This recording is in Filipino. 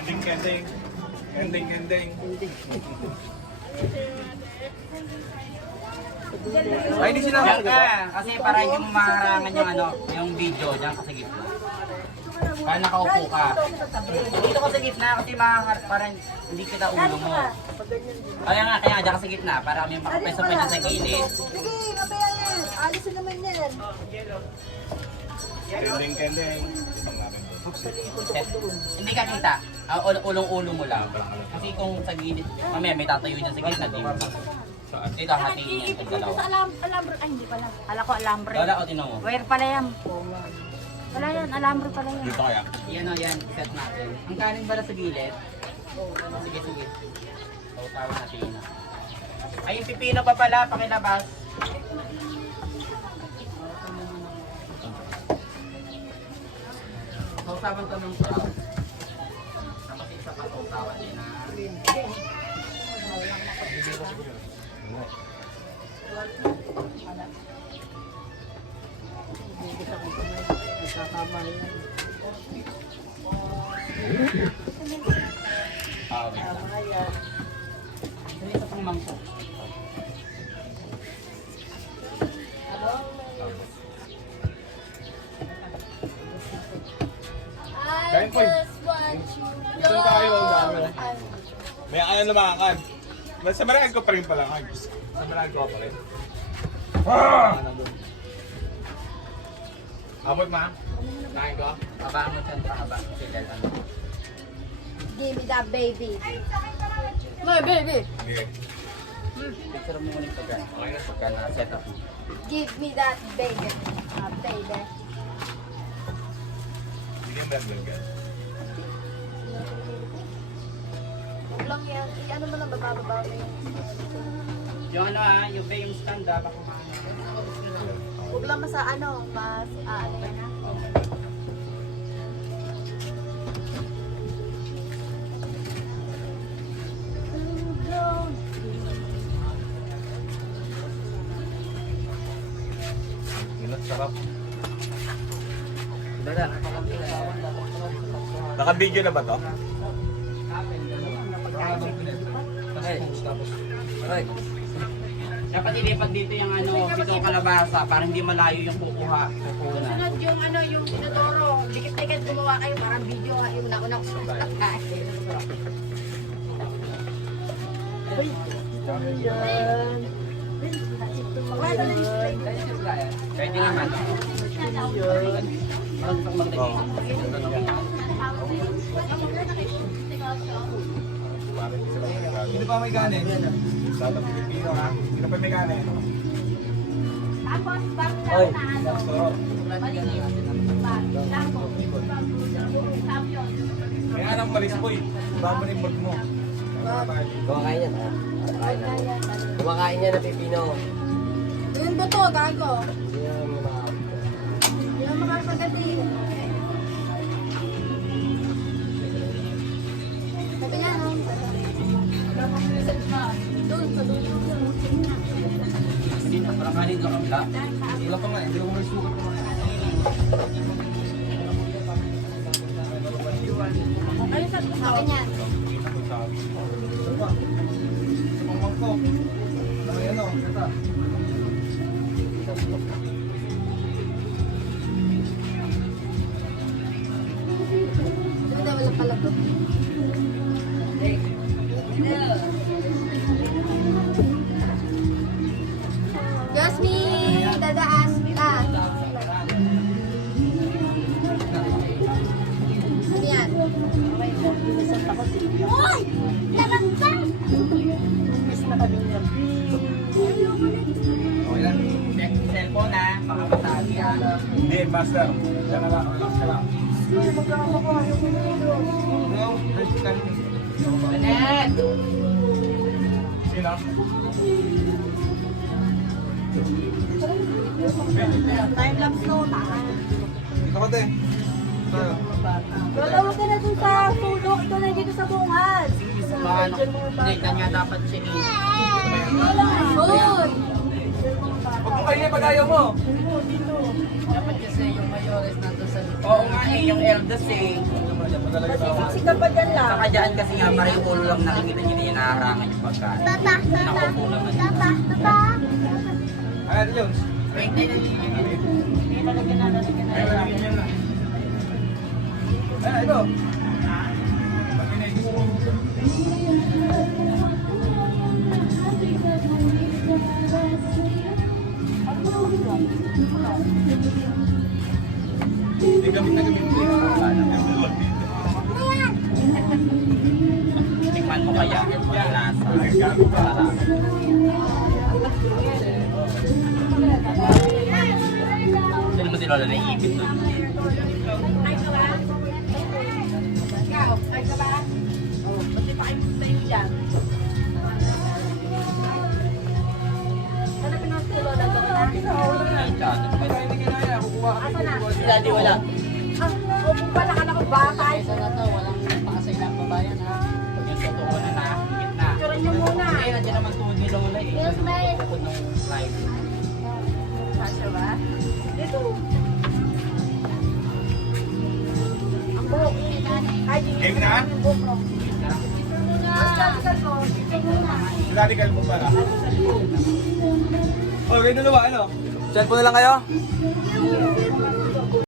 Kending, kending. Kending, kending. Ay, di sila. Diyan ka, kasi para hindi mo maharangan yung ano, yung video, diyan ka sa gitna. Para nakaupo ka. Dito ka sa gitna kasi parang hindi kita ulo mo. Kaya diyan ka sa gitna para kami makapeso pa dyan sa gilid. Sige, mamaya yan. Alisin naman yan. Kending, kending. Hindi ka kita. Ulong-ulo mo lang. Kasi kung sa gilid, mamaya may tatayo dyan sa gitna, di mo. Dito, hatiin yan sa dalawa. Sa alambre. Ay, hindi pala. Kala ko alambre. Lola, o tinan mo. Wire pala yan. Wala yan, alambre pala yan. Dito kaya. Yan o, yan. Set natin. Ang kanin ba na sa gilid? Sige, sige. Tawag natin yun. Ay, yung pipino pa pala, pakilabas. Sausawan ko ng sarap. Tapos isa pa sausawan din na. Ito pang mangkok. Kain po. Ito na tayo. May ayaw lumakan. Sa marag ko pa rin pala. Sa marag ko pa rin. Abot ma. Kain ko. Haba mo dyan pa haba. Sige, ano. Give me that baby. My baby. Sige. Picture mo muna yung pagka. Okay na. Pagka na-set up mo. Give me that baby. Baby. Sige, meron ka. Huwag lang yan. Ano mo lang bababa mo yan. Yung ano yung yung stand up ako Huwag lang mas ano yan ha. Sarap. Dada. Naka-video na ba to? Ay. Dapat ilipat dito yung ano, pitong kalabasa para hindi malayo yung kukuha. Kukunan. Sunod yung ano, yung inodoro. Dikit-dikit gumawa kayo parang video ha. Yung una-una ko sa kakain. Pwede naman. Hindi pa may ganin. Dapat Pilipino ha. Sino pa may gana? Tapos, bago na Oy. Sarap. Kaya anong malis po eh. Baba rin mo. Kumakain yan, ha? Kumakain yan na pipino. Yun ba to? Gago. Hindi yan mga... Yun ang makakagatin. Sabi niya no? Doon, sa doon. Hindi na, parang kanin lang ang black. Wala pa nga. Hindi ko may sukat pa nga. Ano sabi niya? Mangkok. Ano yan o? Kata. Sabi na wala pala to. Jasmine! Dadaas ka! Ano yan? Uy! Lalag ka! Okay lang. Check cellphone ha, baka masabi ha. Hindi, master. Diyan na lang. Relax ka lang. Janet! Sino? Time-lapse no, taka. Dito ka din. Wala ka na dun sa sulok, doon na dito sa bungad. Baka hindi, kanya dapat siya eh. Hoy! Huwag mo kayo pag-ayaw mo. Dapat kasi yung mayores nandun sa... Oo nga eh, yung eldest eh. Masisiksi ka pa dyan lang. Saka dyan kasi nga, parang yung ulo lang nakikita nyo na yung naharangan yung pagkain. Nakaupo naman. Ano yun? Ay, ito. Hindi gamit na gamit ko. Tikman mo kaya yung lasa. Sarap. Sino mo si Lola naiipit doon? Ay ka ba? Ikaw, ay ka ba? Oh, pati pa kayo tayo dyan. Hanapin mo si Lola doon na. Asa na? Si Daddy wala. Ah, upo pala ka na ko bakay. Yung totoo na nakakikit na. Picturean niyo muna. Hindi, nandiyan naman tuhod ni Lola eh. Yes, ma'am. Tukod ng live. Sasya ba? Dito. Ang buhok. Ay, Game na? yung buhok mo. Ang sabi ko, dito muna. Radical mo pala. Okay, dalawa, ano? Chat po na lang kayo?